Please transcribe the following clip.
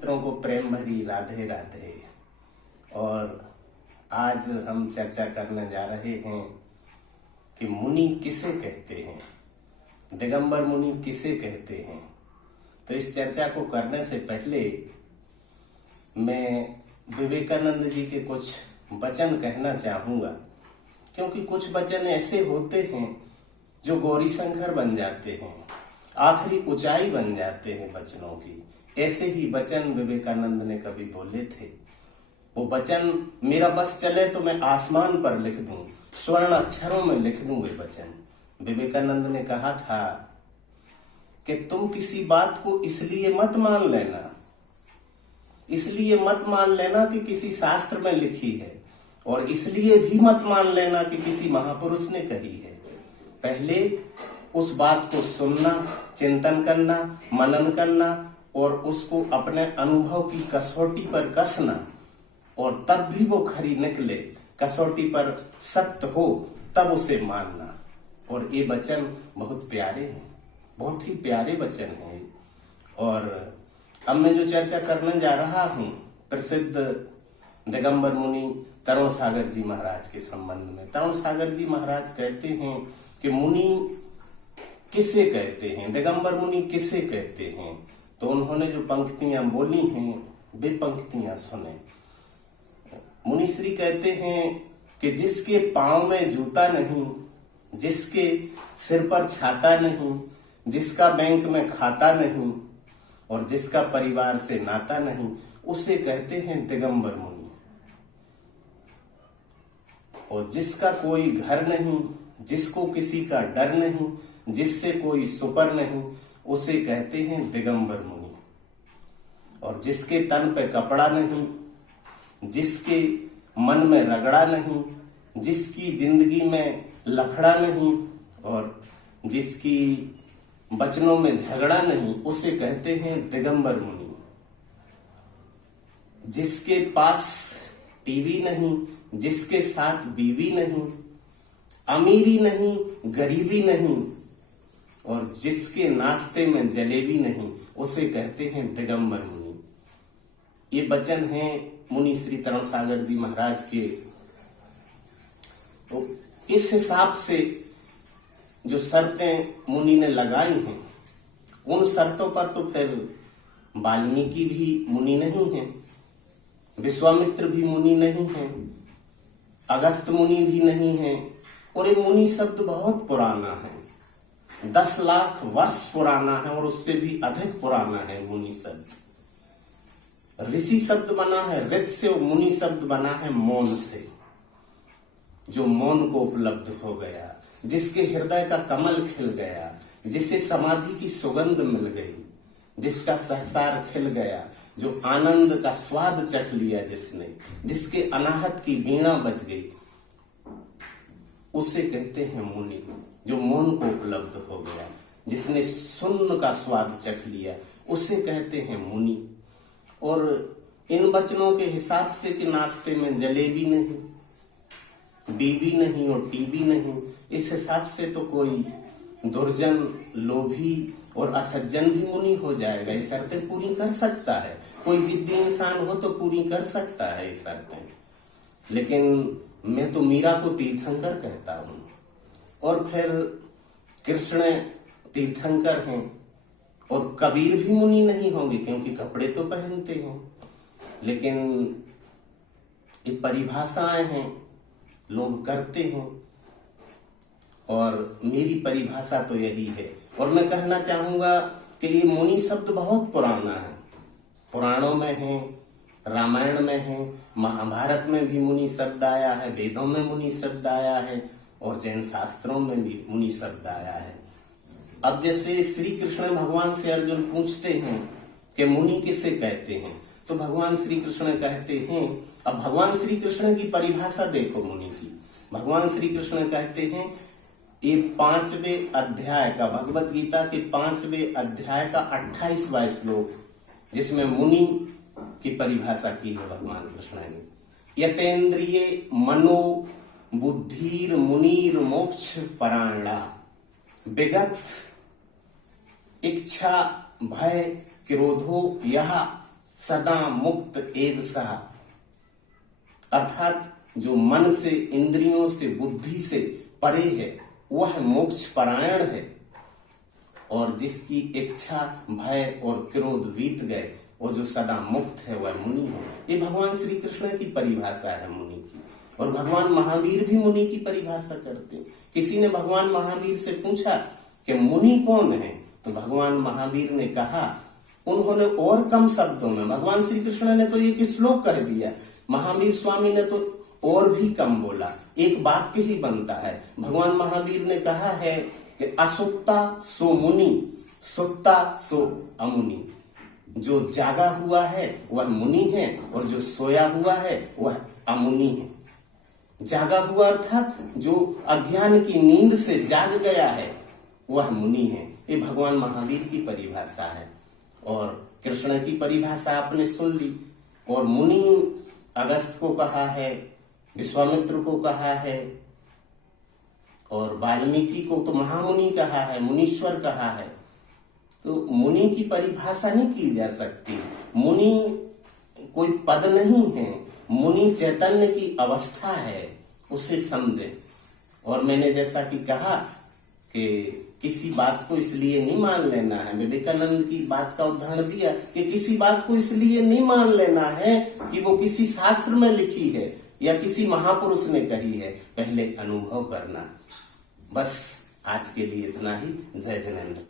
मित्रों को प्रेम भरी राधे राधे। और आज हम चर्चा करने जा रहे हैं कि मुनि किसे कहते हैं, दिगंबर मुनि किसे कहते हैं। तो इस चर्चा को करने से पहले मैं विवेकानंद जी के कुछ वचन कहना चाहूँगा, क्योंकि कुछ वचन ऐसे होते हैं जो गौरी शंकर बन जाते हैं, आखिरी ऊंचाई बन जाते हैं वचनों की। ऐसे ही वचन विवेकानंद ने कभी बोले थे। वो वचन मेरा बस चले तो मैं आसमान पर लिख दूं, स्वर्ण अक्षरों में लिख दूं वे वचन। विवेकानंद ने कहा था कि तुम किसी बात को इसलिए मत मान लेना, इसलिए मत मान लेना कि किसी शास्त्र में लिखी है, और इसलिए भी मत मान लेना कि किसी महापुरुष ने कही है। पहले उस बात को सुनना, चिंतन करना, मनन करना और उसको अपने अनुभव की कसौटी पर कसना, और तब भी वो खरी निकले, कसौटी पर सत्य हो, तब उसे मानना। और ये वचन बहुत प्यारे हैं, बहुत ही प्यारे वचन हैं। और अब मैं जो चर्चा करने जा रहा हूं प्रसिद्ध दिगंबर मुनि तरुण सागर जी महाराज के संबंध में। तरुण सागर जी महाराज कहते हैं कि मुनि किसे कहते हैं, दिगंबर मुनि किसे कहते हैं। तो उन्होंने जो पंक्तियां बोली हैं वे पंक्तियां सुने। मुनिश्री कहते हैं कि जिसके पांव में जूता नहीं, जिसके सिर पर छाता नहीं, जिसका बैंक में खाता नहीं और जिसका परिवार से नाता नहीं, उसे कहते हैं दिगंबर मुनि। और जिसका कोई घर नहीं, जिसको किसी का डर नहीं, जिससे कोई सुपर नहीं, उसे कहते हैं दिगंबर मुनि। और जिसके तन पे कपड़ा नहीं, जिसके मन में रगड़ा नहीं, जिसकी जिंदगी में लफड़ा नहीं और जिसकी वचनों में झगड़ा नहीं, उसे कहते हैं दिगंबर मुनि। जिसके पास टीवी नहीं, जिसके साथ बीवी नहीं, अमीरी नहीं, गरीबी नहीं और जिसके नाश्ते में जलेबी नहीं, उसे कहते हैं दिगंबर मुनि। ये वचन हैं मुनि श्री तरुण सागर जी महाराज के। तो इस हिसाब से जो शर्तें मुनि ने लगाई हैं, उन शर्तों पर तो फिर वाल्मीकि भी मुनि नहीं है, विश्वामित्र भी मुनि नहीं है, अगस्त मुनि भी नहीं है। और ये मुनि शब्द बहुत पुराना है, 10 लाख वर्ष पुराना है और उससे भी अधिक पुराना है मुनि शब्द। ऋषि शब्द बना है ऋत से और मुनि शब्द बना है मौन से। जो मौन को उपलब्ध हो गया, जिसके हृदय का कमल खिल गया, जिसे समाधि की सुगंध मिल गई, जिसका सहसार खिल गया, जो आनंद का स्वाद चख लिया जिसने, जिसके अनाहत की वीणा बज गई, उसे कहते हैं मुनि। जो मौन को उपलब्ध हो गया, जिसने शून्य का स्वाद चख लिया, उसे कहते हैं मुनि। और इन वचनों के हिसाब से कि नाश्ते में जलेबी नहीं, बीबी नहीं और टीवी नहीं, इस हिसाब से तो कोई दुर्जन, लोभी और असज्जन भी मुनि हो जाएगा। ये शर्तें पूरी कर सकता है, कोई जिद्दी इंसान हो तो पूरी कर सकता है ये शर्तें। लेकिन मैं तो मीरा को तीर्थंकर कहता हूं, और फिर कृष्ण तीर्थंकर हैं, और कबीर भी मुनि नहीं होंगे क्योंकि कपड़े तो पहनते हैं। लेकिन ये परिभाषाएं हैं, लोग करते हैं, और मेरी परिभाषा तो यही है। और मैं कहना चाहूंगा कि ये मुनि शब्द बहुत पुराना है, पुराणों में है, रामायण में है, महाभारत में भी मुनि शब्द आया है, वेदों में मुनि शब्द आया है और जैन शास्त्रों में भी मुनि शब्द आया है। अब जैसे श्री कृष्ण भगवान से अर्जुन पूछते हैं कि मुनि किसे कहते हैं, तो भगवान श्री कृष्ण कहते हैं, अब भगवान श्री कृष्ण की परिभाषा देखो मुनि की। भगवान श्री कृष्ण कहते हैं, ये 5वें अध्याय का, भगवत गीता के 5वें अध्याय का 28वां श्लोक, जिसमें मुनि की परिभाषा की है भगवान कृष्ण ने। यतेन्द्रिय मनो बुद्धिर मुनिर मोक्ष परायणा, विगत इच्छा भय क्रोधो यह सदा मुक्त एव सः, अर्थात जो मन से, इंद्रियों से, बुद्धि से परे है वह मोक्ष परायण है, और जिसकी इच्छा, भय और क्रोध बीत गए और जो सदा मुक्त है वह मुनि है। ये भगवान श्री कृष्ण की परिभाषा है मुनि की, और भगवान महावीर भी मुनि की परिभाषा करते हैं। किसी ने भगवान महावीर से पूछा कि मुनि कौन है, तो भगवान महावीर ने कहा, उन्होंने और कम शब्दों में, भगवान श्री कृष्ण ने तो एक श्लोक कर दिया, महावीर स्वामी ने तो और भी कम बोला, एक वाक्य ही बनता है। भगवान महावीर ने कहा है कि असुप्ता सो मुनि, सुप्ता सो अमुनि। जो जागा हुआ है वह मुनि है, और जो सोया हुआ है वह अमुनि है। जागा हुआ अर्थात जो अज्ञान की नींद से जाग गया है वह मुनि है। ये भगवान महावीर की परिभाषा है, और कृष्ण की परिभाषा आपने सुन ली। और मुनि अगस्त को कहा है, विश्वामित्र को कहा है, और वाल्मीकि को तो महामुनि कहा है, मुनीश्वर कहा है। तो मुनि की परिभाषा नहीं की जा सकती। मुनि कोई पद नहीं है, मुनि चैतन्य की अवस्था है, उसे समझे। और मैंने जैसा कि कहा कि किसी बात को इसलिए नहीं मान लेना है, विवेकानंद की बात का उदाहरण दिया कि किसी बात को इसलिए नहीं मान लेना है कि वो किसी शास्त्र में लिखी है या किसी महापुरुष ने कही है, पहले अनुभव करना। बस आज के लिए इतना ही। जय जिनेंद्र।